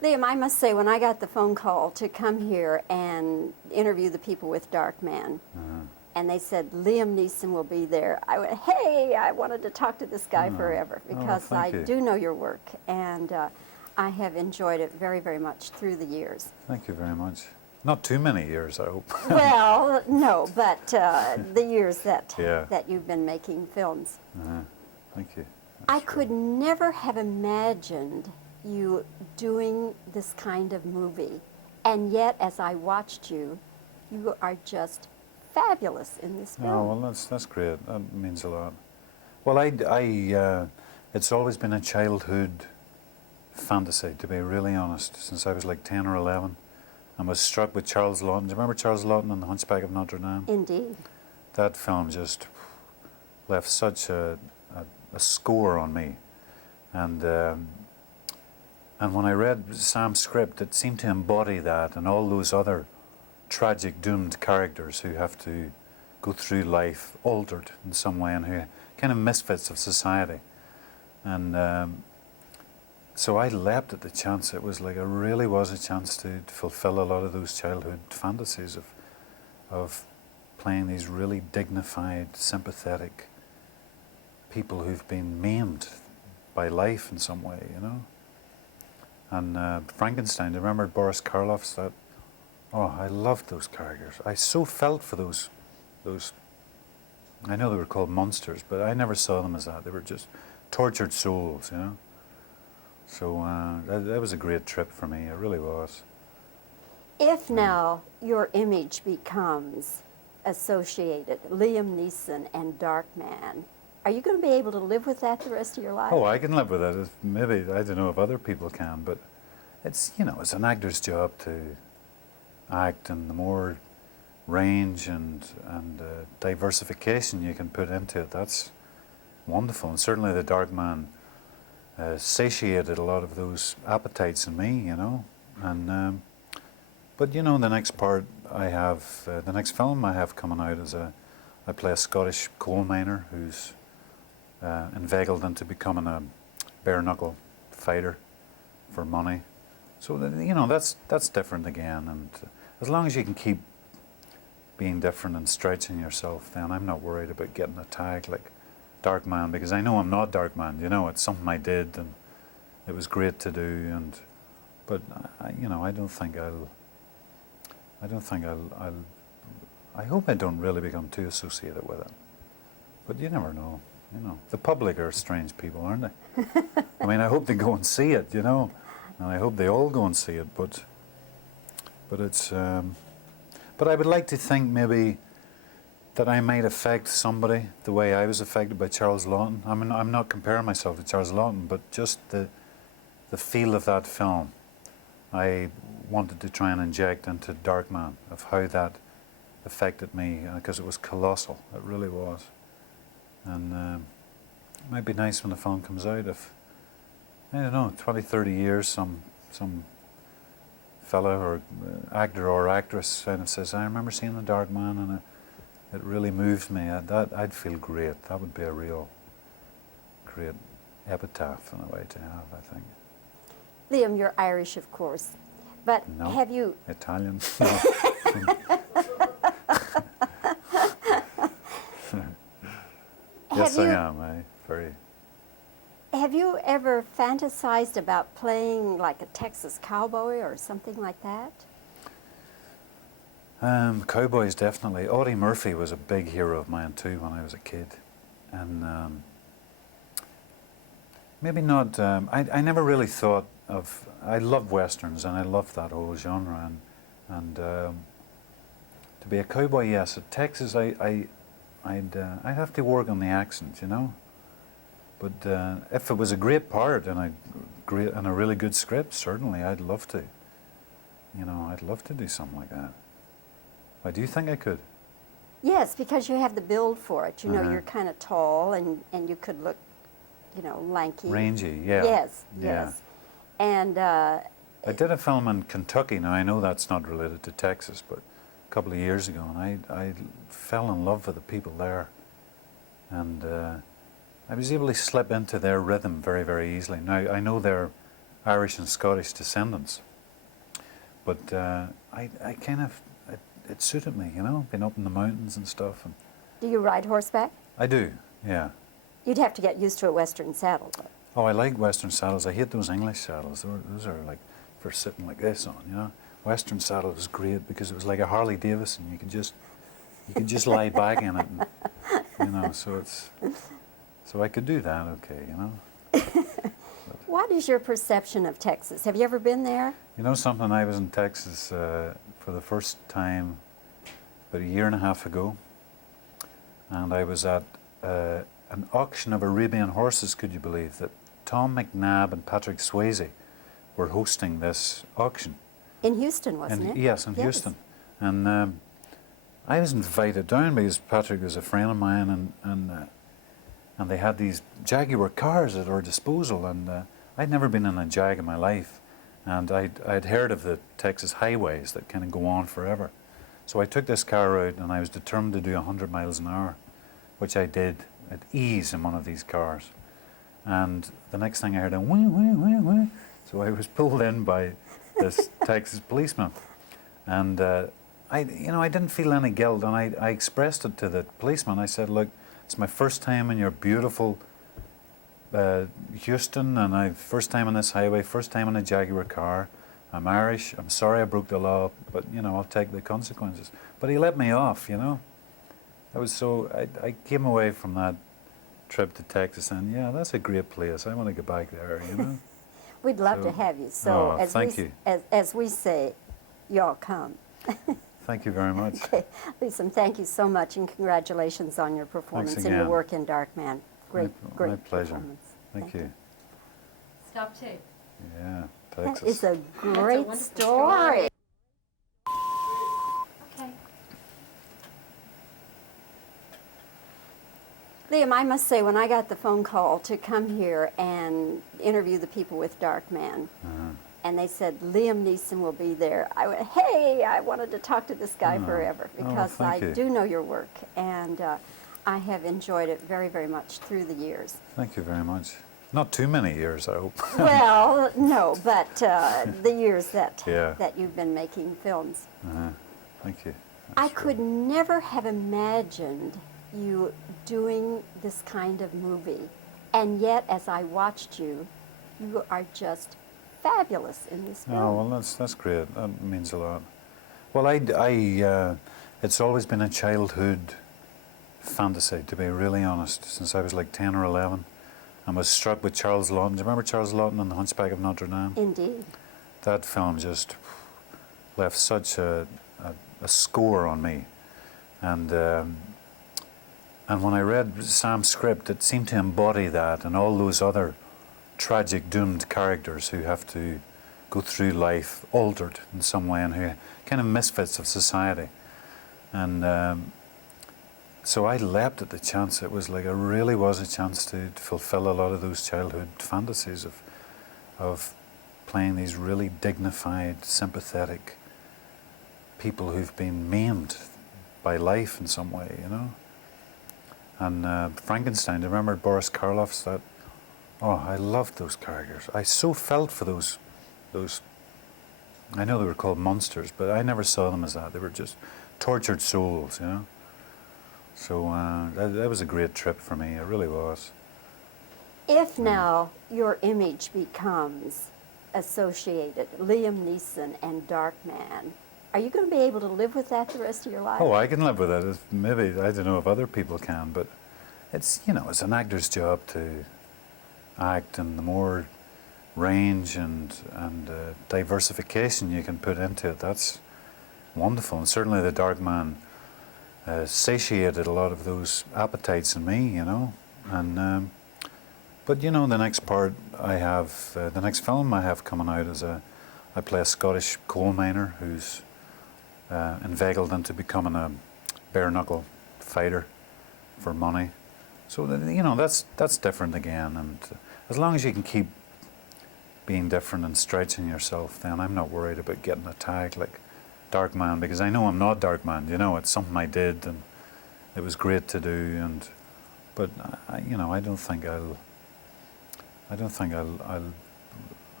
Liam, I must say, when I got the phone call to come here and interview the people with Darkman, and they said Liam Neeson will be there, I went, hey, I wanted to talk to this guy forever, because I do know your work, and I have enjoyed it very, very much through the years. Thank you very much. Not too many years, I hope. Well, no, but the years that you've been making films. Thank you. I could never have imagined you doing this kind of movie, and yet as I watched you, you are just fabulous in this film. Oh, well, that's great. That means a lot. Well, it's always been a childhood fantasy, to be really honest, since I was like 10 or 11. I was struck with Charles Laughton. Do you remember Charles Laughton and The Hunchback of Notre Dame? Indeed. That film just left such a score on me. And when I read Sam's script, it seemed to embody that, and all those other tragic, doomed characters who have to go through life altered in some way, and who kind of misfits of society. And so I leapt at the chance. It was like it really was a chance to fulfill a lot of those childhood fantasies of playing these really dignified, sympathetic people who've been maimed by life in some way, you know. And Frankenstein, do you remember Boris Karloff's that? Oh, I loved those characters. I so felt for those, I know they were called monsters, but I never saw them as that. They were just tortured souls, you know. So that was a great trip for me, it really was. If now your image becomes associated, Liam Neeson and Darkman, are you going to be able to live with that the rest of your life? Oh, I can live with it. Maybe, I don't know if other people can, but it's, you know, it's an actor's job to act, and the more range and diversification you can put into it, that's wonderful. And certainly the Darkman satiated a lot of those appetites in me, you know. And but you know, the next part I have, the next film I have coming out is I play a Scottish coal miner who's inveigled into becoming a bare knuckle fighter for money. So you know, that's different again. And as long as you can keep being different and stretching yourself, then I'm not worried about getting a tag like Darkman, because I know I'm not Darkman. You know, it's something I did and it was great to do. But you know, I hope I don't really become too associated with it. But you never know. You know, the public are strange people, aren't they? I mean, I hope they go and see it, you know, and I hope they all go and see it. But it's. But I would like to think maybe that I might affect somebody the way I was affected by Charles Laughton. I mean, I'm not comparing myself to Charles Laughton, but just the feel of that film, I wanted to try and inject into Darkman, of how that affected me, because it was colossal. It really was. And it might be nice when the film comes out if, I don't know, 20, 30 years, some fella or actor or actress kind of says, I remember seeing The Darkman and it really moved me. I'd feel great. That would be a real great epitaph in a way to have, I think. Liam, you're Irish, of course, but No. have you... Italian? No. Yes, I am. Have you ever fantasized about playing like a Texas cowboy or something like that? Cowboys, definitely. Audie Murphy was a big hero of mine too when I was a kid. And maybe not, I never really thought of, I love westerns and I love that whole genre. And to be a cowboy, yes. At Texas, I'd have to work on the accent, you know. But if it was a great part and a really good script, certainly I'd love to. You know, I'd love to do something like that. Why, do you think I could? Yes, because you have the build for it. You know, you're kind of tall and you could look, you know, lanky. Rangy, yeah. Yes, yeah. yes. And I did a film in Kentucky. Now, I know that's not related to Texas, but a couple of years ago, and I fell in love with the people there. And I was able to slip into their rhythm very, very easily. Now, I know they're Irish and Scottish descendants. But I kind of, it suited me, you know, being up in the mountains and stuff. And Do you ride horseback? I do, yeah. You'd have to get used to a Western saddle, though. Oh, I like Western saddles. I hate those English saddles. Those are like for sitting like this on, you know. Western saddle was great because it was like a Harley Davidson. You could just lie back in it, and, you know. So I could do that, okay, you know. What is your perception of Texas? Have you ever been there? You know something? I was in Texas for the first time about a year and a half ago, and I was at an auction of Arabian horses. Could you believe that? Tom McNabb and Patrick Swayze were hosting this auction. In Houston, wasn't it? Yes, in Houston. And I was invited down because Patrick was a friend of mine, and they had these Jaguar cars at our disposal, and I'd never been in a Jag in my life, and I'd heard of the Texas highways that kind of go on forever. So I took this car out, and I was determined to do 100 miles an hour, which I did at ease in one of these cars. And the next thing I heard, a wee, wee, wee, wee. So I was pulled in by this Texas policeman, and I didn't feel any guilt, and I expressed it to the policeman. I said, look, it's my first time in your beautiful Houston, and first time on this highway, first time in a Jaguar car. I'm Irish. I'm sorry I broke the law, but you know, I'll take the consequences. But he let me off, you know. I came away from that trip to Texas, and yeah, that's a great place. I want to go back there, you know. We'd love to have you. So thank you. As we say, y'all come. Thank you very much. Okay, Lisa, thank you so much, and congratulations on your performance and your work in Darkman. Great my pleasure. performance. Thank you. Stop tape. Yeah, That Texas. is a great wonderful story. Okay. Liam, I must say, when I got the phone call to come here and interview the people with Darkman, and they said, Liam Neeson will be there, I went, hey, I wanted to talk to this guy forever, because thank you. do know your work, and I have enjoyed it very, very much through the years. Thank you very much. Not too many years, I hope. Well, no, but the years that Yeah. that you've been making films. Thank you. I That's could never have imagined you doing this kind of movie. And yet, as I watched you, you are just fabulous in this film. Oh, well, that's great. That means a lot. Well, it's always been a childhood fantasy, to be really honest, since I was like 10 or 11. I was struck with Charles Laughton. Do you remember Charles Laughton in The Hunchback of Notre Dame? Indeed. That film just left such a score on me. And when I read Sam's script, it seemed to embody that, and all those other tragic, doomed characters who have to go through life altered in some way, and who kind of misfits of society. And so I leapt at the chance. It was like it really was a chance to fulfill a lot of those childhood fantasies of playing these really dignified, sympathetic people who've been maimed by life in some way, you know. And Frankenstein, do you remember Boris Karloff's that? Oh, I loved those characters. I so felt for those. I know they were called monsters, but I never saw them as that. They were just tortured souls, you know. So that was a great trip for me. It really was. If now your image becomes associated, Liam Neeson and Darkman, are you going to be able to live with that the rest of your life? Oh, I can live with it. Maybe, I don't know if other people can, but it's, you know, it's an actor's job to act, and the more range and diversification you can put into it, that's wonderful. And certainly the Darkman satiated a lot of those appetites in me, you know. And but you know, the next part I have, the next film I have coming out is I play a Scottish coal miner who's inveigled into becoming a bare knuckle fighter for money. So you know, that's different again. And as long as you can keep being different and stretching yourself, then I'm not worried about getting a tag like Darkman, because I know I'm not Darkman. You know, it's something I did, and it was great to do. But you know, I don't think I'll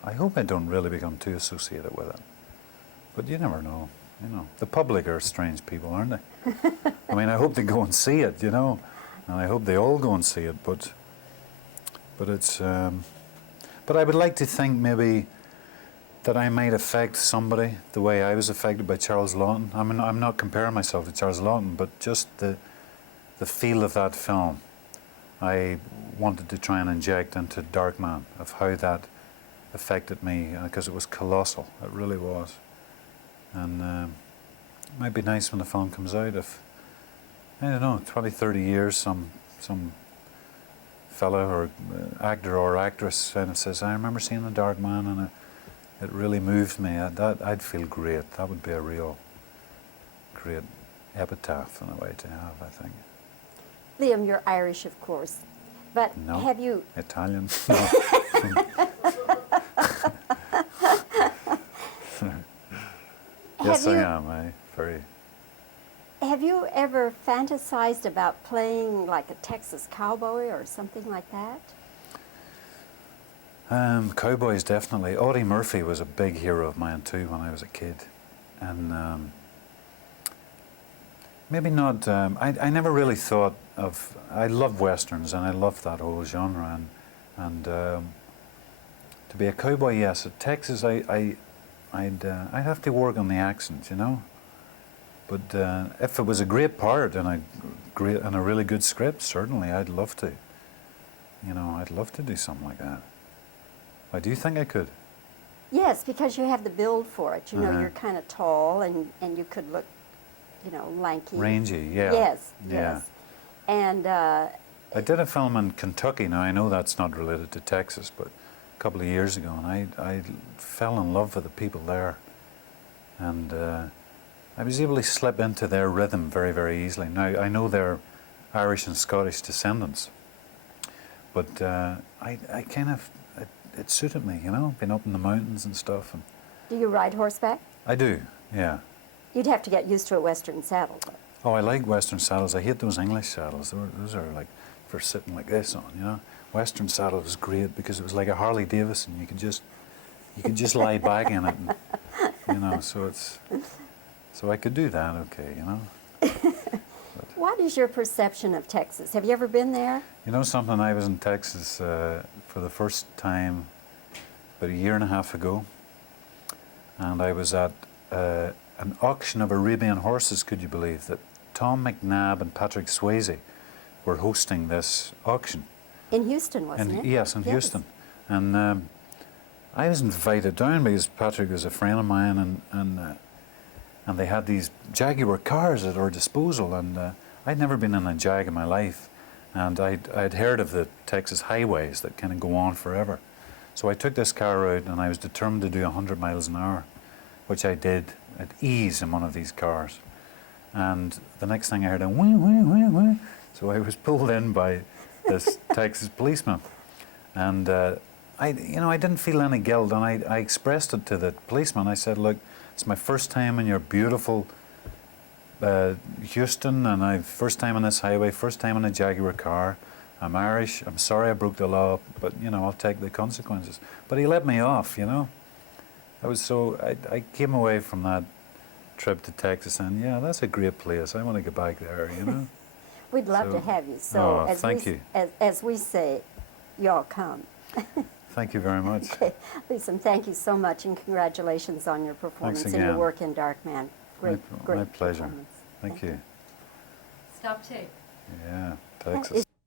I hope I don't really become too associated with it. But you never know, you know. The public are strange people, aren't they? I mean, I hope they go and see it, you know, and I hope they all go and see it. But it's. But I would like to think maybe that I might affect somebody the way I was affected by Charles Laughton. I mean, I'm not comparing myself to Charles Laughton, but just the feel of that film, I wanted to try and inject into Darkman, of how that affected me, because it was colossal. It really was. And it might be nice when the film comes out if, I don't know, 20, 30 years, some fella or actor or actress kind of says, I remember seeing The Darkman and it really moved me. I'd feel great. That would be a real great epitaph in a way to have, I think. Liam, you're Irish, of course, but No. have you... Italian. Yes, I am. Have you ever fantasized about playing like a Texas cowboy or something like that? Cowboys, definitely. Audie Murphy was a big hero of mine too when I was a kid. And maybe not, I never really thought of, I love westerns and I love that whole genre. And to be a cowboy, yes. At Texas, I'd have to work on the accent, you know. But if it was a great part and a really good script, certainly I'd love to. You know, I'd love to do something like that. Why, do you think I could? Yes, because you have the build for it. You know, you're kind of tall and you could look, you know, lanky. Rangy, yeah. Yes, Yeah. yes. And I did a film in Kentucky. Now, I know that's not related to Texas, but a couple of years ago, and I fell in love with the people there. And I was able to slip into their rhythm very, very easily. Now, I know they're Irish and Scottish descendants, but I kind of, it suited me, you know, been up in the mountains and stuff. And do you ride horseback? I do, yeah. You'd have to get used to a Western saddle. But. Oh, I like Western saddles. I hate those English saddles. Those are like for sitting like this on, you know. Western saddle was great because it was like a Harley Davidson. You could just lie back in it, and, you know. So I could do that, okay, you know. What is your perception of Texas? Have you ever been there? You know something? I was in Texas for the first time about a year and a half ago, and I was at an auction of Arabian horses. Could you believe that? Tom McNabb and Patrick Swayze were hosting this auction. In Houston, wasn't it? Yes, in Houston. And I was invited down because Patrick was a friend of mine, and they had these Jaguar cars at our disposal, and I'd never been in a Jag in my life, and I'd heard of the Texas highways that kind of go on forever. So I took this car out, and I was determined to do 100 miles an hour, which I did at ease in one of these cars. And the next thing I heard, a wee, wee, wee, wee. So I was pulled in by this Texas policeman, and I didn't feel any guilt, and I expressed it to the policeman. I said, look, it's my first time in your beautiful Houston, and first time on this highway, first time in a Jaguar car. I'm Irish. I'm sorry I broke the law, but you know, I'll take the consequences. But he let me off, you know. I came away from that trip to Texas and yeah, that's a great place. I want to get back there, you know. We'd love to have you. So thank you. As we say, y'all come. Thank you very much. Okay, Lisa, thank you so much, and congratulations on your performance and your work in Darkman. Great my pleasure. Thank you. Stop tape. Yeah, Texas.